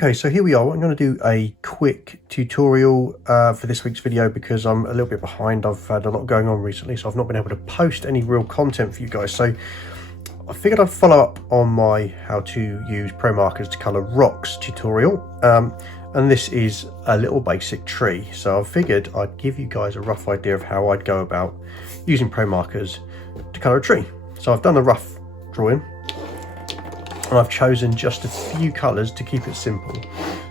Okay, so here we are. I'm going to do a quick tutorial for this week's video because I'm a little bit behind. I've had a lot going on recently, so I've not been able to post any real content for you guys. So I figured I'd follow up on my how to use Promarkers to colour rocks tutorial. And this is a little basic tree. So I figured I'd give you guys a rough idea of how I'd go about using Promarkers to colour a tree. So I've done a rough drawing. And I've chosen just a few colours to keep it simple.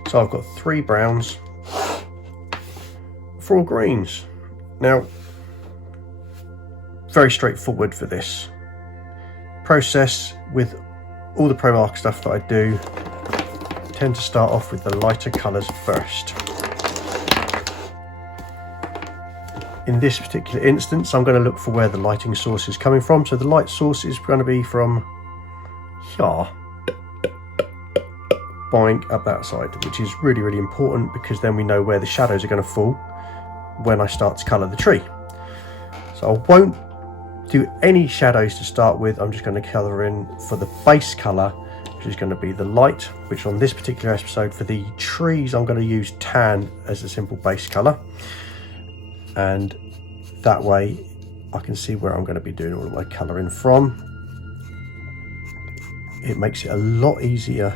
So I've got 3 browns, 4 greens. Now, very straightforward for this process. With all the Promarker stuff that I do, I tend to start off with the lighter colours first. In this particular instance, I'm going to look for where the lighting source is coming from. So the light source is going to be from here, boing, up that side, which is really, really important because then we know where the shadows are going to fall when I start to colour the tree. So I won't do any shadows to start with. I'm just going to colour in for the base colour, which is going to be the light, which on this particular episode for the trees I'm going to use tan as a simple base colour, and that way I can see where I'm going to be doing all of my colouring from. It makes it a lot easier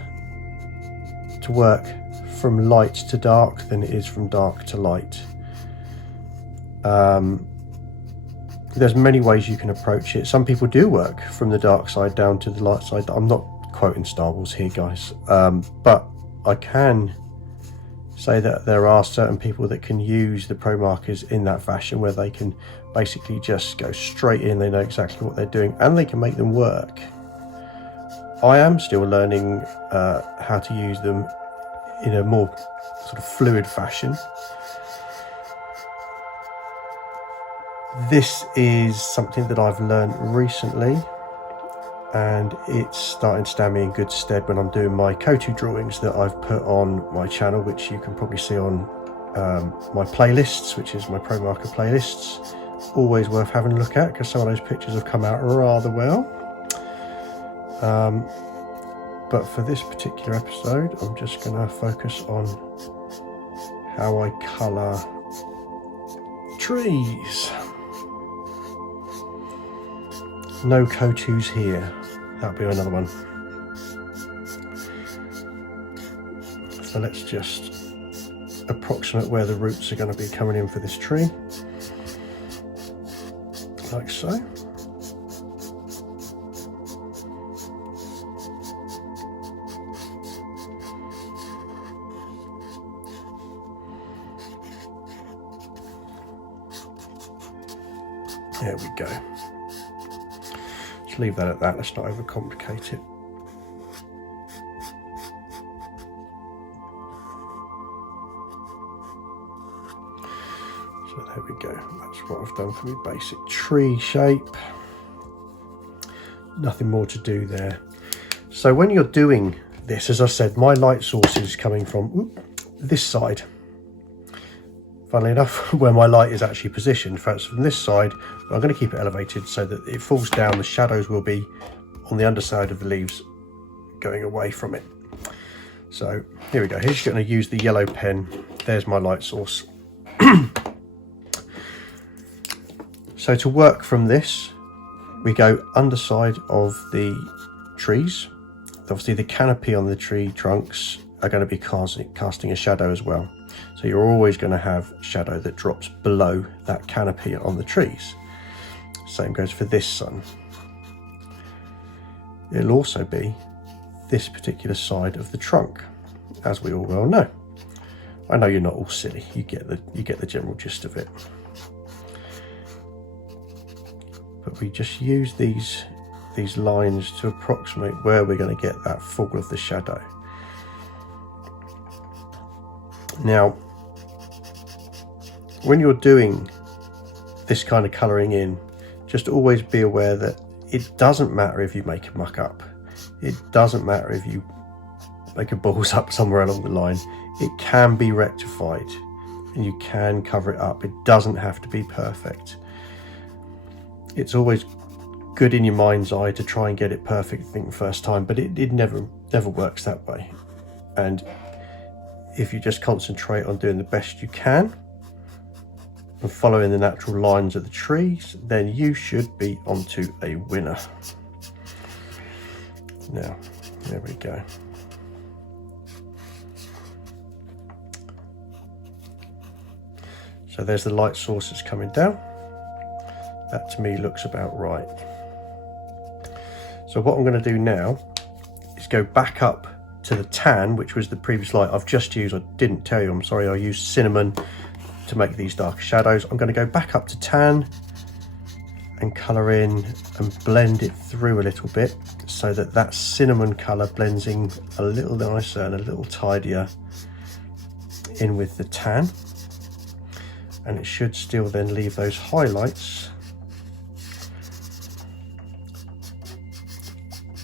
to work from light to dark than it is from dark to light. There's many ways you can approach it. Some people do work from the dark side down to the light side. I'm not quoting Star Wars here, guys, but I can say that there are certain people that can use the Promarkers in that fashion where they can basically just go straight in. They know exactly what they're doing and they can make them work. I am still learning how to use them in a more sort of fluid fashion. This is something that I've learned recently, and it's starting to stand me in good stead when I'm doing my Kotu drawings that I've put on my channel, which you can probably see on my playlists, which is my Promarker playlists. Always worth having a look at because some of those pictures have come out rather well. But for this particular episode, I'm just going to focus on how I colour trees. No Kotus here. That'll be another one. So let's just approximate where the roots are going to be coming in for this tree. Like so. There we go. Just leave that at that. Let's not overcomplicate it. So there we go. That's what I've done for my basic tree shape. Nothing more to do there. So when you're doing this, as I said, my light source is coming from this side. Funnily enough, where my light is actually positioned. First from this side, I'm going to keep it elevated so that it falls down. The shadows will be on the underside of the leaves going away from it. So here we go. Here's going to use the yellow pen. There's my light source. So to work from this, we go underside of the trees. Obviously the canopy on the tree trunks are going to be casting a shadow as well. So you're always going to have shadow that drops below that canopy on the trees. Same goes for this sun. It'll also be this particular side of the trunk, as we all well know. I know you're not all silly. You get the general gist of it. But we just use these lines to approximate where we're going to get that fall of the shadow. Now, when you're doing this kind of colouring in, just always be aware that it doesn't matter if you make a muck up. It doesn't matter if you make a balls up somewhere along the line. It can be rectified and you can cover it up. It doesn't have to be perfect. It's always good in your mind's eye to try and get it perfect the first time, but it never works that way. And if you just concentrate on doing the best you can and following the natural lines of the trees, then you should be onto a winner. Now, there we go. So there's the light source that's coming down. That to me looks about right. So what I'm going to do now is go back up to the tan, which was the previous light I've just used. I didn't tell you, I'm sorry, I used cinnamon to make these darker shadows. I'm going to go back up to tan and colour in and blend it through a little bit so that that cinnamon colour blends in a little nicer and a little tidier in with the tan. And it should still then leave those highlights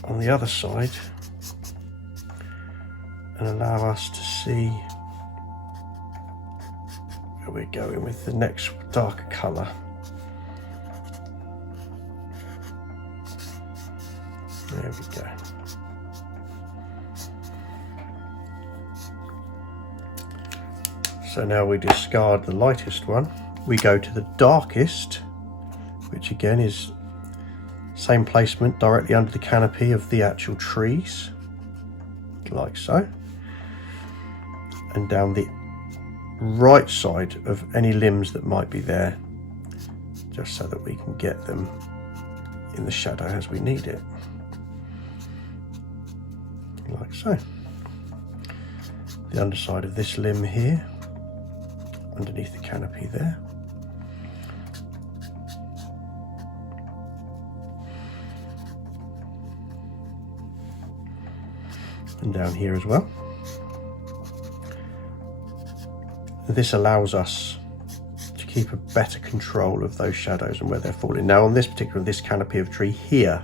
on the other side and allow us to see where we're going with the next darker colour. There we go. So now we discard the lightest one. We go to the darkest, which again is same placement directly under the canopy of the actual trees, like so. And down the right side of any limbs that might be there, just so that we can get them in the shadow as we need it. Like so. The underside of this limb here, underneath the canopy there. And down here as well. This allows us to keep a better control of those shadows and where they're falling. Now on this canopy of tree here,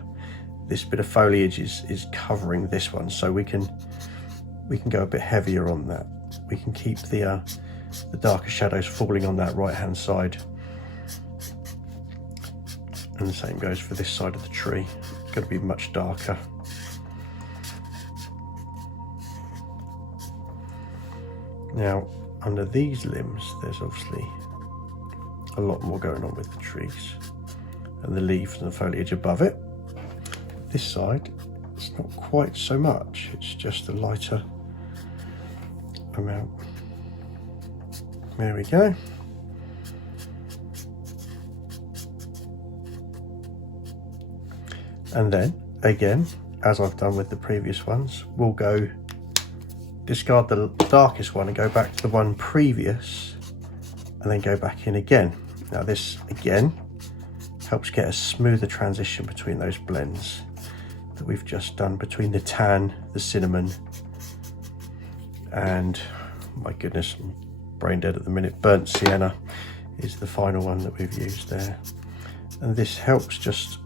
this bit of foliage is covering this one, so we can go a bit heavier on that. We can keep the darker shadows falling on that right hand side, and the same goes for this side of the tree. It's going to be much darker. Now under these limbs there's obviously a lot more going on with the trees and the leaves and the foliage above it. This side it's not quite so much, it's just a lighter amount. There we go. And then again, as I've done with the previous ones, we'll go discard the darkest one and go back to the one previous and then go back in again. Now this again helps get a smoother transition between those blends that we've just done between the tan, the cinnamon, and my goodness, I'm brain dead at the minute, burnt sienna is the final one that we've used there. And this helps just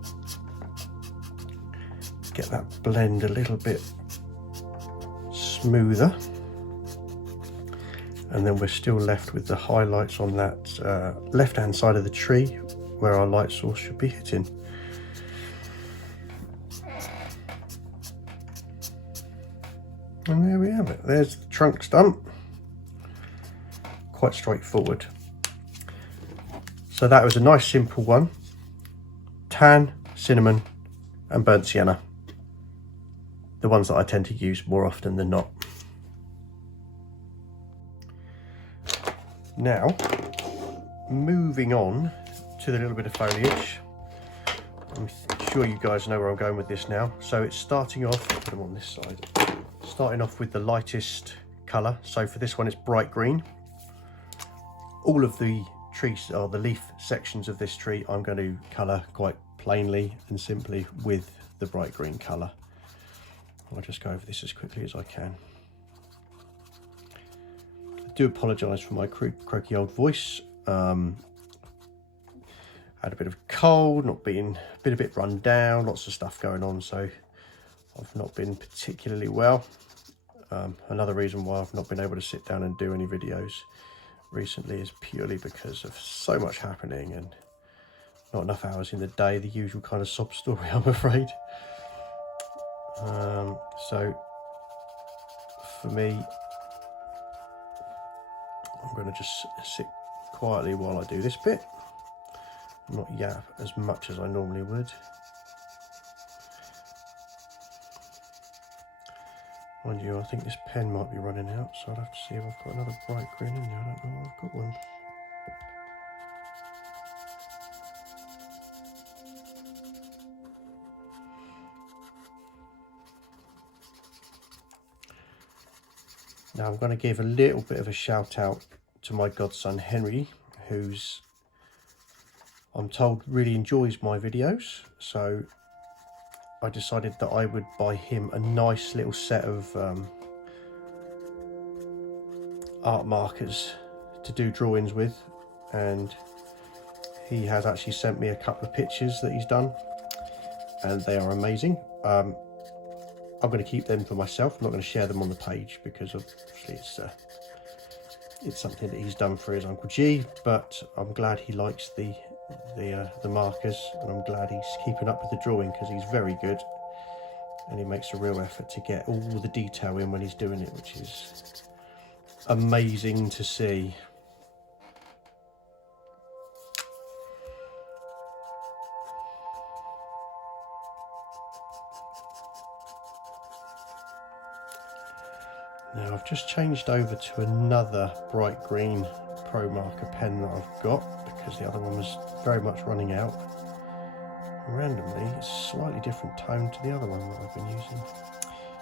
get that blend a little bit smoother, and then we're still left with the highlights on that left hand side of the tree where our light source should be hitting. And there we have it, there's the trunk stump. Quite straightforward. So that was a nice simple one. Tan, cinnamon and burnt sienna. The ones that I tend to use more often than not. Now, moving on to the little bit of foliage. I'm sure you guys know where I'm going with this now. So it's starting off, I'll put them on this side. Starting off with the lightest colour. So for this one, it's bright green. All of the trees, or the leaf sections of this tree, I'm going to colour quite plainly and simply with the bright green colour. I'll just go over this as quickly as I can. I do apologise for my croaky old voice. Had a bit of a cold, not being a bit run down, lots of stuff going on, so I've not been particularly well. Another reason why I've not been able to sit down and do any videos recently is purely because of so much happening and not enough hours in the day, the usual kind of sob story, I'm afraid. So for me, I'm going to just sit quietly while I do this bit, not yap as much as I normally would. Mind you, I think this pen might be running out, so I'll have to see if I've got another bright green in there. I don't know if I've got one. Now I'm going to give a little bit of a shout out to my godson Henry, who's, I'm told, really enjoys my videos. So I decided that I would buy him a nice little set of art markers to do drawings with, and he has actually sent me a couple of pictures that he's done, and they are amazing. I'm going to keep them for myself. I'm not going to share them on the page because obviously it's something that he's done for his Uncle G, but I'm glad he likes the markers, and I'm glad he's keeping up with the drawing because he's very good and he makes a real effort to get all the detail in when he's doing it, which is amazing to see. Now I've just changed over to another bright green Promarker pen that I've got because the other one was very much running out. Randomly, it's a slightly different tone to the other one that I've been using.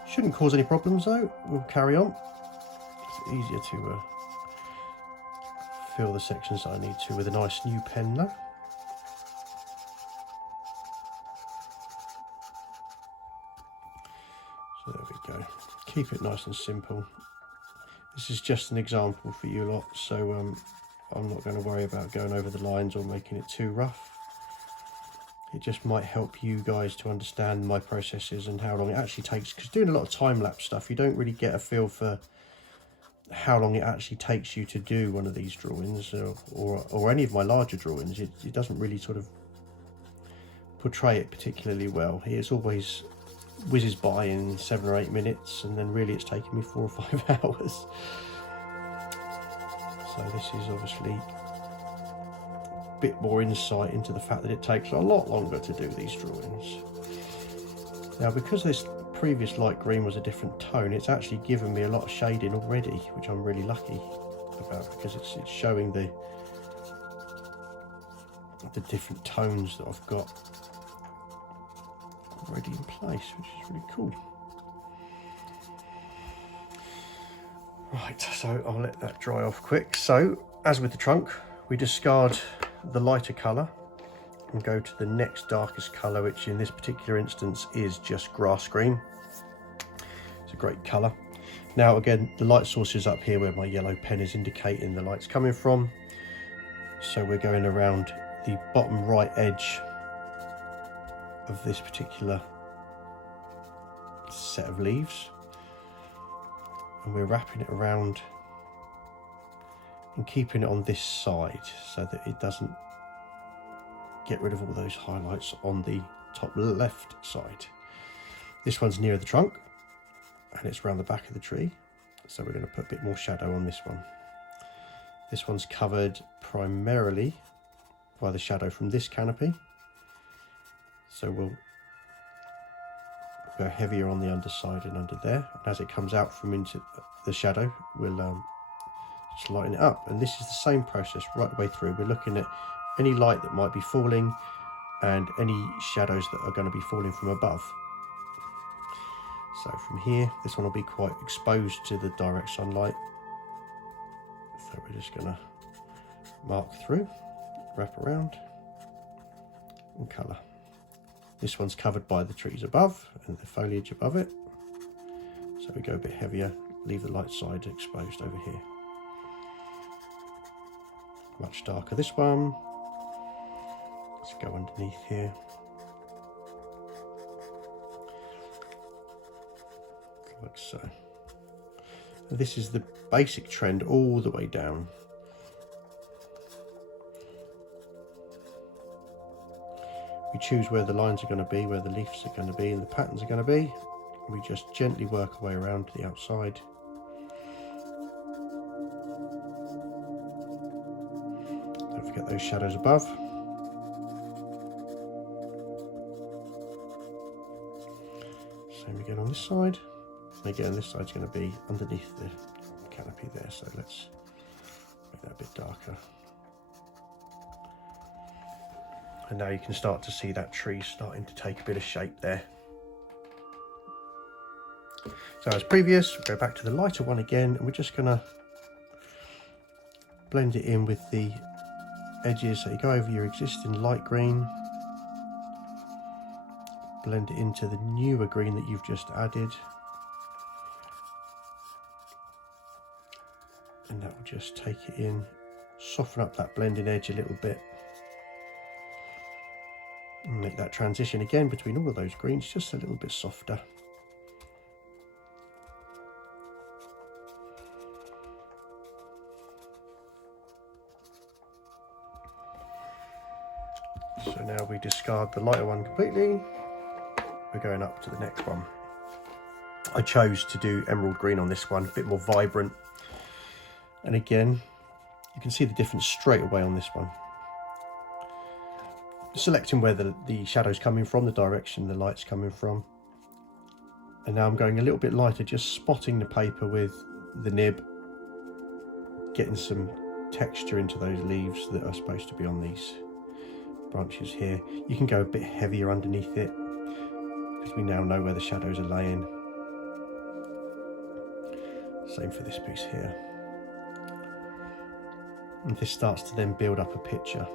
Shouldn't cause any problems though, we'll carry on. It's easier to fill the sections that I need to with a nice new pen though. So there we go. Keep it nice and simple. This is just an example for you lot, so I'm not going to worry about going over the lines or making it too rough. It just might help you guys to understand my processes and how long it actually takes, because doing a lot of time-lapse stuff, you don't really get a feel for how long it actually takes you to do one of these drawings or any of my larger drawings. It doesn't really sort of portray it particularly well. It's always whizzes by in 7 or 8 minutes, and then really it's taken me 4 or 5 hours. So this is obviously a bit more insight into the fact that it takes a lot longer to do these drawings. Now, because this previous light green was a different tone, it's actually given me a lot of shading already, which I'm really lucky about, because it's showing the different tones that I've got already in place, which is really cool. Right, so I'll let that dry off quick. So, as with the trunk, we discard the lighter colour and go to the next darkest colour, which in this particular instance is just grass green. It's a great colour. Now again, the light source is up here where my yellow pen is indicating the light's coming from. So we're going around the bottom right edge of this particular set of leaves, and we're wrapping it around and keeping it on this side so that it doesn't get rid of all those highlights on the top left side. This one's nearer the trunk and it's around the back of the tree, so we're going to put a bit more shadow on this one. This one's covered primarily by the shadow from this canopy, so we'll go heavier on the underside and under there, and as it comes out from into the shadow we'll just lighten it up. And this is the same process right the way through. We're looking at any light that might be falling and any shadows that are going to be falling from above. So from here, this one will be quite exposed to the direct sunlight, so we're just going to mark through, wrap around and colour. This one's covered by the trees above and the foliage above it, so we go a bit heavier, leave the light side exposed over here. Much darker this one. Let's go underneath here. Like so. This is the basic trend all the way down. We choose where the lines are going to be, where the leaves are going to be and the patterns are going to be. We just gently work our way around to the outside. get those shadows above. Same again on this side. And again, this side's going to be underneath the canopy there, so let's make that a bit darker. And now you can start to see that tree starting to take a bit of shape there. So as previous, we'll go back to the lighter one again, and we're just going to blend it in with the edges. So you go over your existing light green, blend it into the newer green that you've just added, and that will just take it in, soften up that blending edge a little bit, and make that transition again between all of those greens just a little bit softer. So now we discard the lighter one completely. We're going up to the next one. I chose to do emerald green on this one, a bit more vibrant. And again, you can see the difference straight away on this one. Selecting where the shadow's coming from, the direction the light's coming from. And now I'm going a little bit lighter, just spotting the paper with the nib, getting some texture into those leaves that are supposed to be on these branches here. You can go a bit heavier underneath it, because we now know where the shadows are laying. Same for this piece here. And this starts to then build up a picture.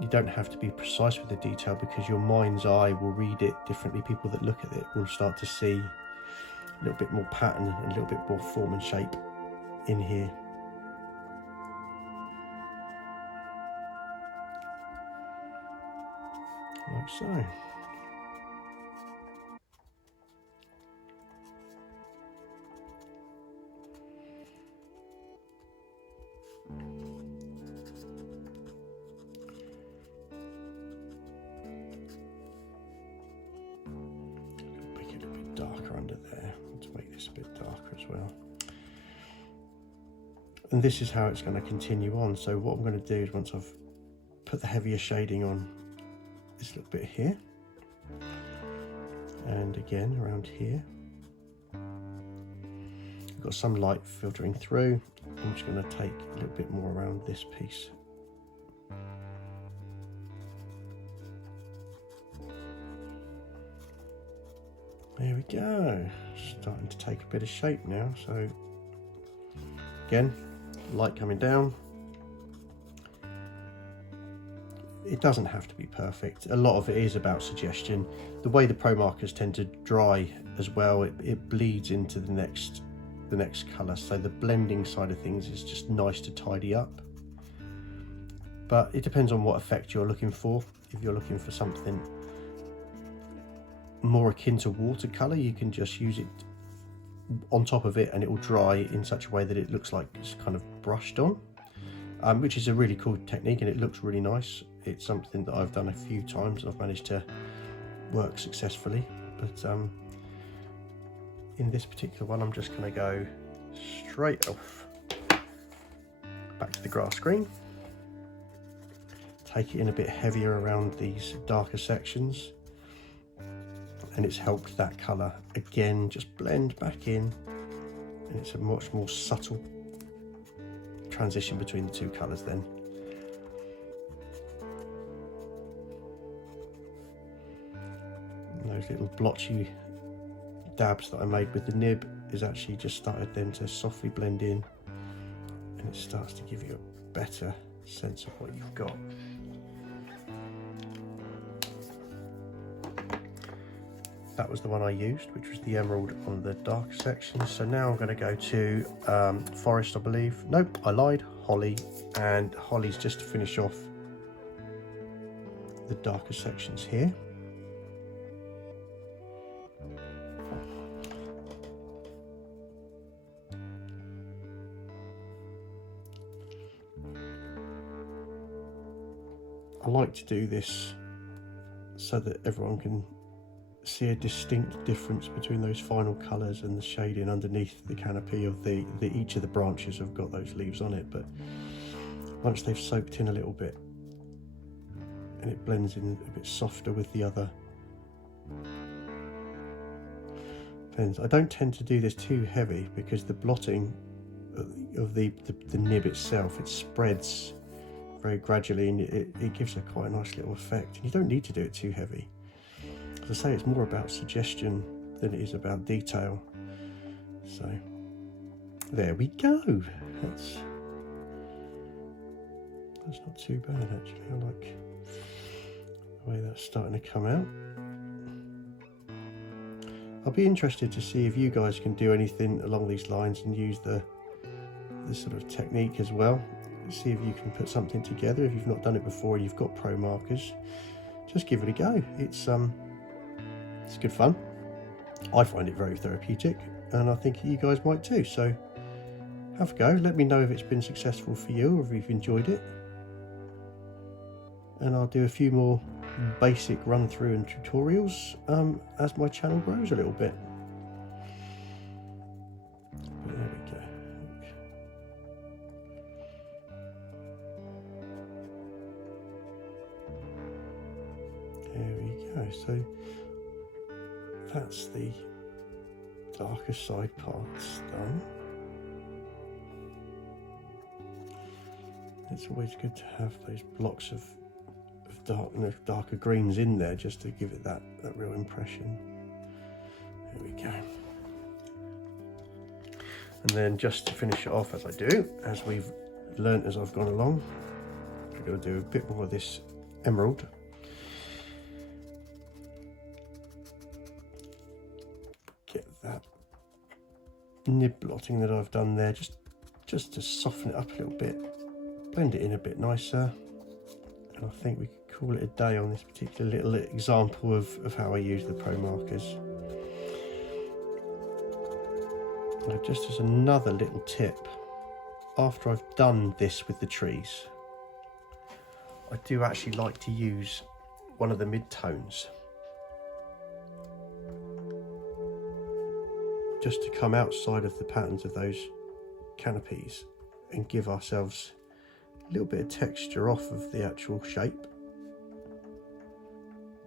You don't have to be precise with the detail, because your mind's eye will read it differently. People that look at it will start to see a little bit more pattern and a little bit more form and shape in here. Like so. Make it a bit darker under there. Let's make this a bit darker as well. And this is how it's going to continue on. So what I'm going to do is, once I've put the heavier shading on this little bit here, and again around here, I've got some light filtering through. I'm just going to take a little bit more around this piece. There we go, starting to take a bit of shape now. So again, light coming down. It doesn't have to be perfect. A lot of it is about suggestion. The way the Promarkers tend to dry as well, it bleeds into the next colour. So the blending side of things is just nice to tidy up. But it depends on what effect you're looking for. If you're looking for something more akin to watercolour, you can just use it on top of it and it will dry in such a way that it looks like it's kind of brushed on, which is a really cool technique, and it looks really nice. It's something that I've done a few times and I've managed to work successfully. But in this particular one, I'm just going to go straight off back to the grass green, take it in a bit heavier around these darker sections, and it's helped that colour again just blend back in, and it's a much more subtle transition between the two colours then. And those little blotchy dabs that I made with the nib is actually just started then to softly blend in, and it starts to give you a better sense of what you've got. That was the one I used, which was the emerald on the darker section. So now I'm going to go to forest, I believe. Nope, I lied. Holly, and holly's just to finish off the darker sections here. I like to do this so that everyone can see a distinct difference between those final colours and the shading underneath the canopy of each of the branches have got those leaves on it. But once they've soaked in a little bit and it blends in a bit softer with the other pens. I don't tend to do this too heavy because the blotting of the nib itself, it spreads very gradually, and it gives a quite a nice little effect. And you don't need to do it too heavy. As I say, it's more about suggestion than it is about detail. So there we go. That's not too bad actually. I like the way that's starting to come out. I'll be interested to see if you guys can do anything along these lines and use the sort of technique as well. See if you can put something together. If you've not done it before, you've got Promarkers, just give it a go. It's good fun. I find it very therapeutic, and I think you guys might too. So have a go. Let me know if it's been successful for you or if you've enjoyed it. And I'll do a few more basic run through and tutorials as my channel grows a little bit. But there we go. There we go. So that's the darker side parts done. It's always good to have those blocks of darker greens in there just to give it that real impression. There we go. And then just to finish it off, as I do, as we've learnt as I've gone along, we're going to do a bit more of this emerald. Get that nib blotting that I've done there, just to soften it up a little bit, blend it in a bit nicer. And I think we could call it a day on this particular little example of how I use the Promarkers. Now, just as another little tip, after I've done this with the trees, I do actually like to use one of the mid-tones just to come outside of the patterns of those canopies and give ourselves a little bit of texture off of the actual shape.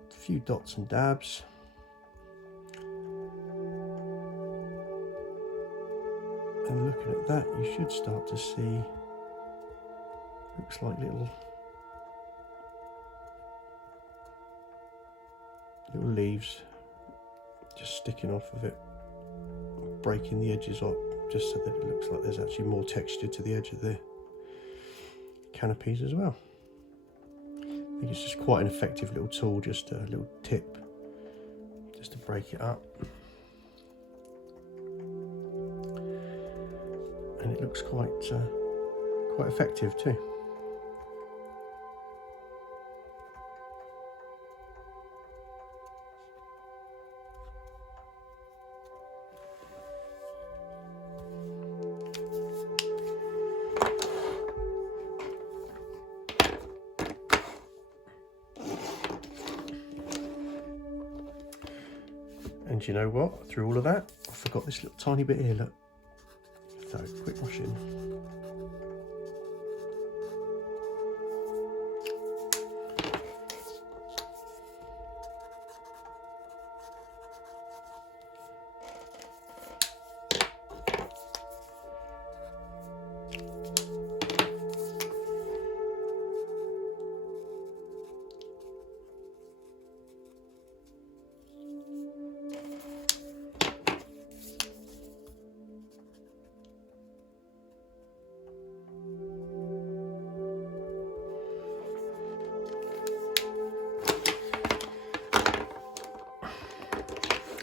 A few dots and dabs. And looking at that, you should start to see, looks like little leaves just sticking off of it, breaking the edges up just so that it looks like there's actually more texture to the edge of the canopies as well. I think it's just quite an effective little tool, just a little tip just to break it up. And it looks quite effective too. And you know what? Through all of that, I forgot this little tiny bit here, look. So, quick wash in.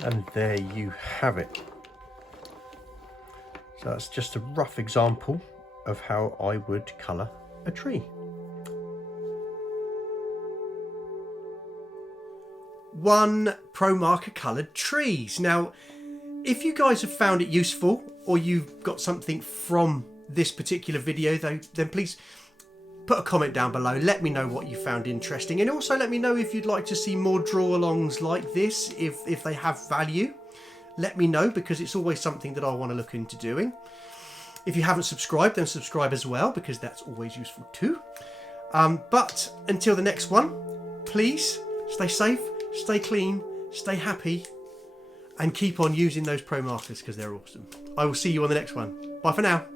And there you have it. So that's just a rough example of how I would colour a tree. One Promarker coloured trees. Now, if you guys have found it useful or you've got something from this particular video, then please put a comment down below. Let me know what you found interesting, and also let me know if you'd like to see more draw-alongs like this. If they have value, let me know, because it's always something that I want to look into doing. If you haven't subscribed, then subscribe as well, because that's always useful too. But until the next one, please stay safe, stay clean, stay happy, and keep on using those Promarkers because they're awesome. I will see you on the next one. Bye for now.